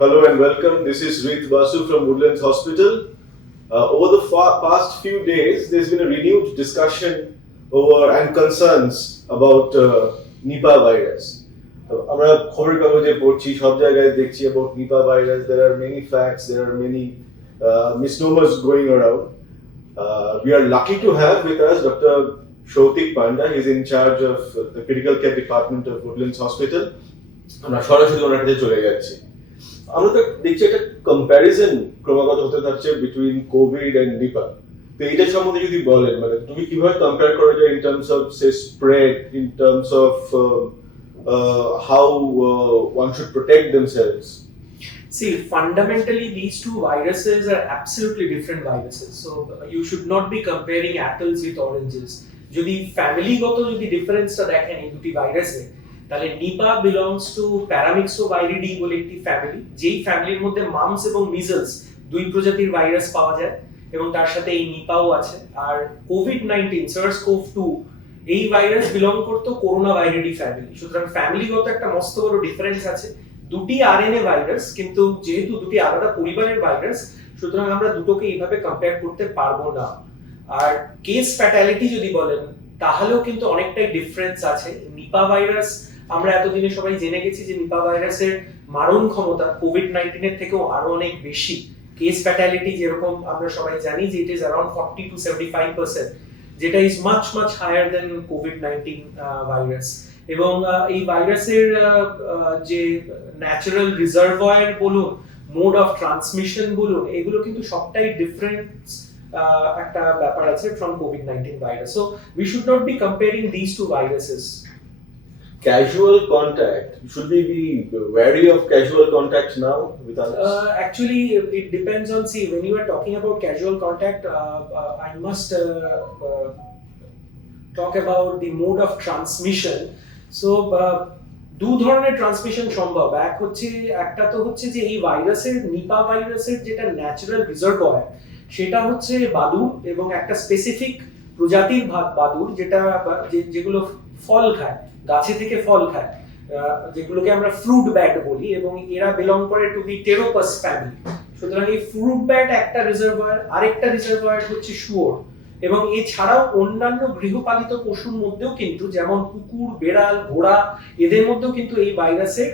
Hello and welcome. This is Rith Basu from Woodlands Hospital. Over the past few days, there's been a renewed discussion over and concerns about Nipah virus. আমরা খবরের কাগজে পড়ছি, সব জায়গায় দেখছি about Nipah virus. There are many facts, there are many misnomers going around. We are lucky to have with us Dr. Shautik Panda. He's in charge of the critical care department of Woodlands Hospital. আমরা সরাসরি ওনার কাছে চলে যাচ্ছি। আমরা তো দেখছি একটা comparison ক্রমাগত হতে থাকছে বিটুইন কোভিড এন্ড নিপা। তো এটা সম্বন্ধে যদি বলেন, মানে তুমি কিভাবে কম্পেয়ার করা যায় in terms of say spread, in terms of how one should protect themselves? See, fundamentally, these two viruses are absolutely different viruses. So you should not be comparing apples with oranges. যদি ফ্যামিলিগত যদি ডিফারেন্সটা দেখেন এই দুটি ভাইরাসে, তাহলে Nipa belongs to প্যারামিক্সোভাইরিডি বলে একটি ফ্যামিলি, যেই ফ্যামিলির মধ্যে মামস এবং মিজলস দুই প্রজাতির ভাইরাস পাওয়া যায় এবং তার সাথে এই নিপাও আছে। আর কোভিড-19 SARS-CoV-2 এই ভাইরাস বিলং করতো করোনা ভাইরিডি ফ্যামিলি। সুতরাং ফ্যামিলিগত একটা মস্ত বড় ডিফারেন্স আছে। দুটি আরএনএ ভাইরাস, কিন্তু যেহেতু দুটি আলাদা পরিবারের ভাইরাস, সুতরাং আমরা দুটোকে এইভাবে কম্পেয়ার করতে পারবো না। আর কেস ফ্যাটালিটি যদি বলেন, তাহলেও কিন্তু অনেকটাই ডিফারেন্স আছে। নিপা ভাইরাস আমরা এতদিনে সবাই জেনে গেছি যে নিপা ভাইরাসের মারণ ক্ষমতা কোভিড-19 এর থেকেও আরো অনেক বেশি। কেস ফ্যাটালিটি যেরকম আমরা সবাই জানি যে ইট ইজ अराउंड 40 to 75%, যেটা ইজ মাচ হায়ার দেন কোভিড-19 ভাইরাস। এবং এই ভাইরাসের যে ন্যাচারাল রিজার্ভয়ার বলুন, মোড অফ ট্রান্সমিশন বলুন, এগুলো কিন্তু সবটাই ডিফারেন্ট একটা ব্যাপার আছে ফ্রম কোভিড-19 virus. So we should not be comparing this two viruses. Casual contact, should we be wary of casual contact now with others? Actually, it depends on, see, when you are talking about casual contact, I must talk about the mode of transmission. So দু ধরনের transmission সম্ভব। একটা তো হচ্ছে যে এই ভাইরাসের, নিপা ভাইরাসের যেটা ন্যাচারাল রিজার্ভয়ার, সেটা হচ্ছে বাদুড় এবং একটা স্পেসিফিক প্রজাতির বাদুড়, যেগুলো ফল খায়, গাছে থেকে ফল খায়, যেগুলোকে আমরা ফ্রুট ব্যাট বলি, এবং এরা বিলং করে টু দি টেরোপাস ফ্যামিলি। সুতরাং এই ফ্রুট ব্যাট একটা রিজার্ভয়ার, আরেকটা রিজার্ভয়ার হচ্ছে শুয়োর। এবং এছাড়াও অন্যান্য গৃহপালিত পশুর মধ্যেও কিন্তু, যেমন কুকুর, বেড়াল, ঘোড়া, এদের মধ্যেও কিন্তু এই ভাইরাসের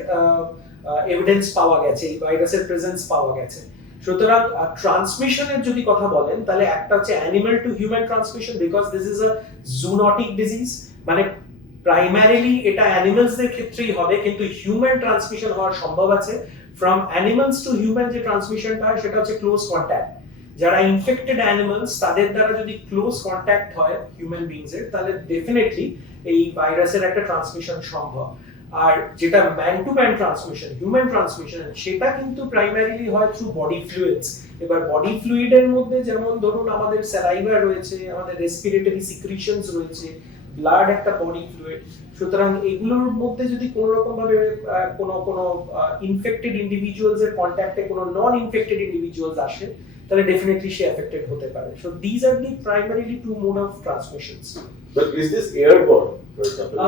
এভিডেন্স পাওয়া গেছে, এই ভাইরাসের প্রেজেন্স পাওয়া গেছে। সুতরাং ট্রান্সমিশনের যদি কথা বলেন, তাহলে একটা হচ্ছে animal two human transmission, because this is a zoonotic disease, মানে প্রাইমারিলি এটা অ্যানিমালসদের ক্ষেত্রেই হবে, কিন্তু হিউম্যান ট্রান্সমিশন হওয়ার সম্ভব আছে। ফ্রম অ্যানিমালস টু হিউম্যান যে ট্রান্সমিশনটা হয়, সেটা হচ্ছে ক্লোজ কন্ট্যাক্ট। যারা ইনফেক্টেড অ্যানিমালস, তাদের দ্বারা যদি ক্লোজ কন্ট্যাক্ট হয় হিউম্যান বিংস এর, তাহলে ডেফিনেটলি এই ভাইরাসের একটা ট্রান্সমিশন সম্ভব। আর যেটা man to man transmission, human transmission, সেটা কিন্তু প্রাইমারিলি হয় থ্রু বডি ফ্লুইডস। এবার বডি ফ্লুইডের মধ্যে যেমন ধরুন আমাদের স্যালাইভা রয়েছে, আমাদের রেসপিরেটরি সিক্রিশনস রয়েছে, ব্লাড একটা বডি ফ্লুইড। সুতরাং এগুলোর মধ্যে যদি কোনো রকম ভাবে কোনো ইনফেক্টেড ইন্ডিভিজুয়ালস এর কন্ট্যাক্টে কোনো নন ইনফেক্টেড ইন্ডিভিজুয়ালস আসে, তাহলে ডেফিনেটলি সে এফেক্টেড হতে পারে। So this are the primarily two mode of transmissions. But is this airborne, for example?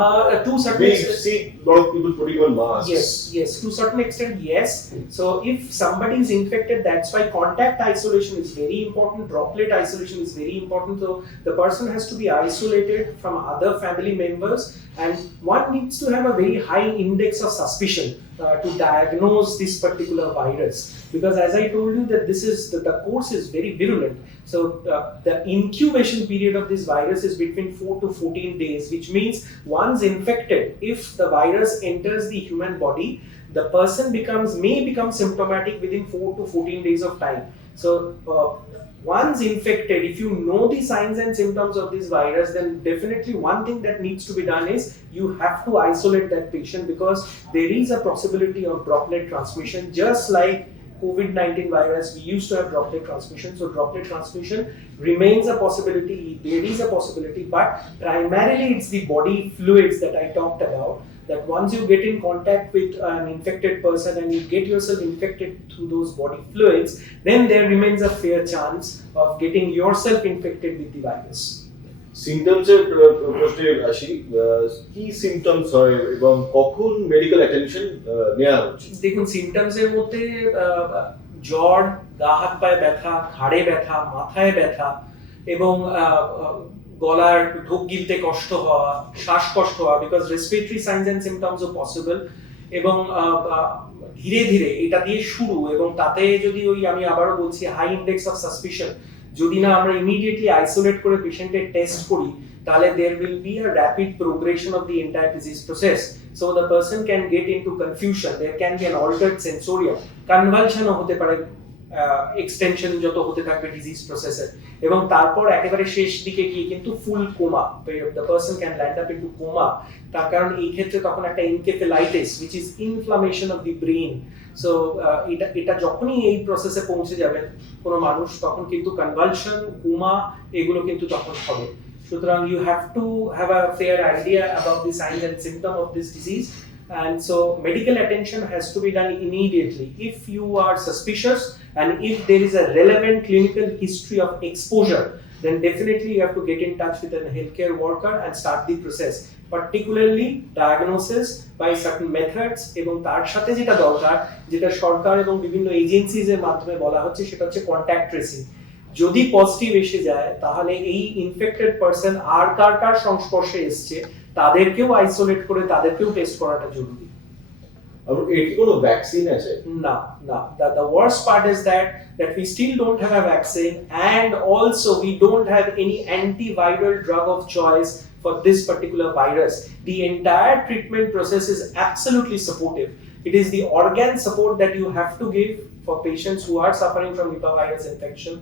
To certain we extent, see a lot of people putting on masks. Yes, to certain extent, yes. So if somebody is infected, that's why contact isolation is very important. Droplet isolation is very important. So the person has to be isolated from other family members, and one needs to have a very high index of suspicion to diagnose this particular virus, because as I told you that this is the course is very virulent. So the incubation period of this virus is between 4 to 14 days, which means once infected, if the virus enters the human body, the person may become symptomatic within 4 to 14 days of time. So once infected, if you know the signs and symptoms of this virus, then definitely one thing that needs to be done is you have to isolate that patient, because there is a possibility of droplet transmission. Just like COVID-19 virus, we used to have droplet transmission. So droplet transmission remains a possibility. There is a possibility, but primarily it's the body fluids that I talked about. That once you get in contact with an infected person and you get yourself infected through those body fluids, then there remains a fair chance of getting yourself infected with the virus. Symptoms এর প্রশ্নে আসি, কি symptoms হয় এবং কখন medical attention নেওয়া উচিত? দেখুন, সিমটমস এর মধ্যে জ্বর, গা হাত পায়ে ব্যথা, ঘাড়ে ব্যথা, মাথায় ব্যথা এবং গলার ঢোক গিলতে কষ্ট হওয়া, শ্বাসকষ্ট হওয়া, বিকজ রেসপিরেটরি সাইনস এন্ড সিমটমসও পসিবল। এবং ধীরে ধীরে এটা দিয়ে শুরু, এবং তাতে যদি ওই আমি আবারও বলছি হাই ইন্ডেক্স অফ সাসপিশন, যদি না আমরা ইমিডিয়েটলি আইসোলেট করে পেশেন্টের টেস্ট করি, তাহলে there will be a rapid progression of the entire disease process. So the person can get into confusion, there can be an altered sensorium, convulsion হতে পারে, extension যত হতে থাকবে ডিজিজ প্রসেসের, এবং তারপর একেবারে শেষ দিকে গিয়ে কিন্তু ফুল coma, the person can land up into coma। তার কারণ এই ক্ষেত্রে তখন একটা encephalitis which is inflammation of the brain, so এটা যখনই এই প্রসেসে পৌঁছে যাবেন কোনো মানুষ, তখন কিন্তু কনভালশন, কোমা এগুলো কিন্তু তখন হবে। সুতরাং you have to have a fair idea about the signs and symptoms of this disease, and so medical attention has to be done immediately if you are suspicious, and if there is a relevant clinical history of exposure, then definitely you have to get in touch with a healthcare worker and start the process, particularly diagnosis by certain methods, এবং তার সাথে যেটা দরকার, যেটা সরকার এবং বিভিন্ন agencies এর মাধ্যমে বলা হচ্ছে, সেটা হচ্ছে কন্ট্যাক্ট ট্রেসিং। যদি পজিটিভ এসে যায়, তাহলে এই ইনফেক্টেড পারসন আর কার কার সংস্পর্শে এসছে তাদেরকেও আইসোলেট করে তাদেরকেও টেস্ট করাটা জরুরি। আর এর কি কোনো ভ্যাকসিন আছে? না, না, the worst part is that we still don't have a vaccine, and also we don't have any antiviral drug of choice for this particular virus. The entire treatment process is absolutely supportive. It is the organ support that you have to give for patients who are suffering from Nipah virus infection,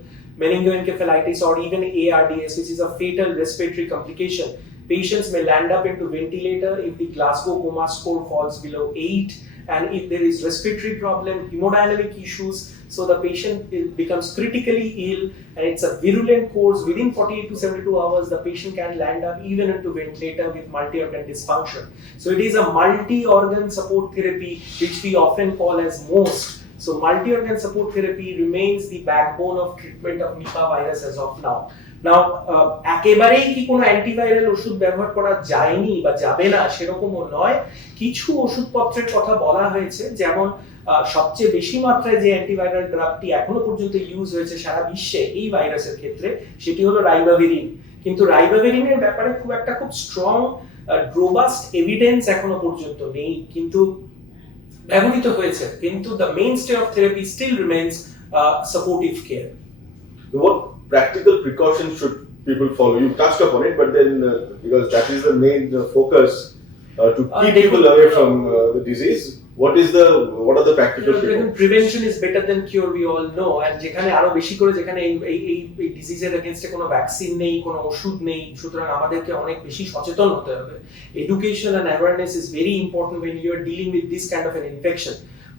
meningoencephalitis, or even ARDS, which is a fatal respiratory complication. Patients may land up into ventilator if the Glasgow coma score falls below 8, and if there is respiratory problem, hemodynamic issues, so the patient becomes critically ill, and it's a virulent course. Within 48 to 72 hours, the patient can land up even into ventilator with multi-organ dysfunction. So it is a multi-organ support therapy, which we often call as MOST. So multi-organ support therapy remains the backbone of treatment of Nipah virus as of now. নাও একেবারেই কি কোনো antiviral ওষুধ ব্যবহার করা যায়নি বা যাবে না সেরকমও নয়। কিছু ওষুধপত্রের কথা বলা হয়েছে, যেমন সবচেয়ে বেশি মাত্রায় যে অ্যান্টিভাইরাল ড্রাগটি এখনো পর্যন্ত ইউজ হয়েছে সারা বিশ্বে এই ভাইরাসের ক্ষেত্রে, সেটি হলো রাইবাভিরিন। কিন্তু রাইবাভিরিনের ব্যাপারে খুব স্ট্রং রোবাস্ট এভিডেন্স এখনো পর্যন্ত নেই, কিন্তু ব্যবহৃত হয়েছে। কিন্তু the mainstay of therapy still remains supportive care. What practical precautions should people follow? You touched upon it, but then because that is the main focus to keep people away from the disease, what are the practical precautions? Prevention is better than cure, we all know, and যেখানে আরো বেশি করে যেখানে এই ডিজিজের এগেইনস্টে কোনো vaccine নেই, কোনো ওষুধ নেই, সুতরাং আমাদেরকে অনেক বেশি সচেতন হতে হবে। Education and awareness is very important when you are dealing with this kind of an infection.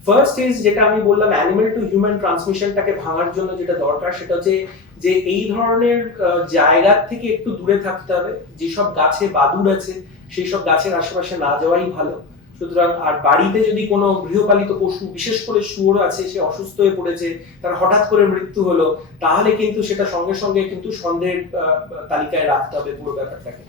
First is, যেটা আমি বললাম, অ্যানিমাল টু হিউম্যান ট্রান্সমিশনটাকে ভাঙার জন্য যেটা দরকার, সেটা হচ্ছে যে এই ধরনের জায়গার থেকে একটু দূরে থাকতে হবে। যেসব গাছে বাদুড় আছে সেই সব গাছের আশেপাশে না যাওয়াই ভালো। সুতরাং আর বাড়িতে যদি কোনো গৃহপালিত পশু, বিশেষ করে শুয়োর আছে, সে অসুস্থ হয়ে পড়েছে, তার হঠাৎ করে মৃত্যু হলো, তাহলে কিন্তু সেটা সঙ্গে সঙ্গে কিন্তু সন্দেহের তালিকায় রাখতে হবে পুরো ব্যাপারটাকে।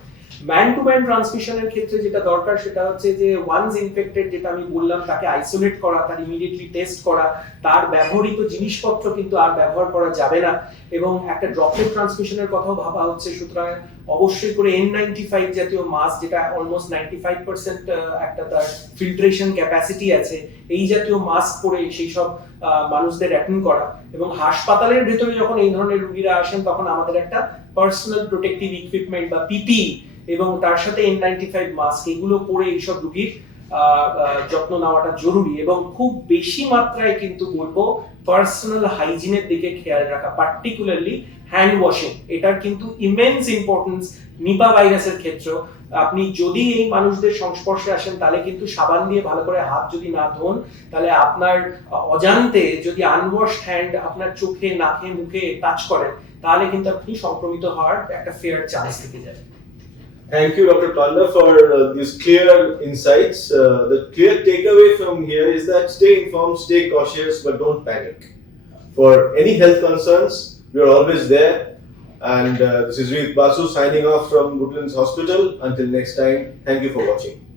ম্যান টু ম্যান ট্রান্সমিশনের ক্ষেত্রে যেটা দরকার, সেটা হচ্ছে যে ওয়ান্স ইনফেক্টেড, যেটা আমি বললাম, তাকে আইসোলেট করা, তার ইমিডিয়েটলি টেস্ট করা, তার ব্যবহৃত জিনিসপত্র কিন্তু আর ব্যবহার করা যাবে না, এবং একটা ড্রপলেট ট্রান্সমিশনের কথাও ভাবা হচ্ছে। সুতরাং অবশ্যই করে N95 জাতীয় মাস্ক, যেটা অলমোস্ট 95% একটা তার ফিল্ট্রেশন ক্যাপাসিটি আছে, এই জাতীয় মাস্ক পরে সেই সব মানুষদের অ্যাটেন্ড করা। এবং হাসপাতালের ভেতরে যখন এই ধরনের রোগীরা আসেন, তখন আমাদের একটা পার্সোনাল প্রোটেক্টিভ ইকুইপমেন্ট বা পিপি এবং তার সাথে N95 মাস্ক, এগুলো পরে এইসব রোগীর যত্ন নেওয়াটা জরুরি। এবং খুব বেশি মাত্রায় কিন্তু বলবো পার্সোনাল হাইজিনের দিকে খেয়াল রাখা, পার্টিকুলারলি হ্যান্ড ওয়াশিং। এটার কিন্তু ইমেন্স ইম্পর্টেন্স নিপা ভাইরাসের ক্ষেত্রে। আপনি যদি এই মানুষদের সংস্পর্শে আসেন, তাহলে কিন্তু সাবান দিয়ে ভালো করে হাত যদি না ধোন, তাহলে আপনার অজান্তে যদি আনওয়াশড হ্যান্ড আপনার চোখে, নাকে, মুখে টাচ করেন, তাহলে কিন্তু আপনি সংক্রমিত হওয়ার একটা ফেয়ার চান্স থেকে যায়। Thank you, Dr. Panda, for these clear insights. The clear takeaway from here is that stay informed, stay cautious, but don't panic. For any health concerns, we are always there. And this is Reet Basu signing off from Woodlands Hospital. Until next time, thank you for watching.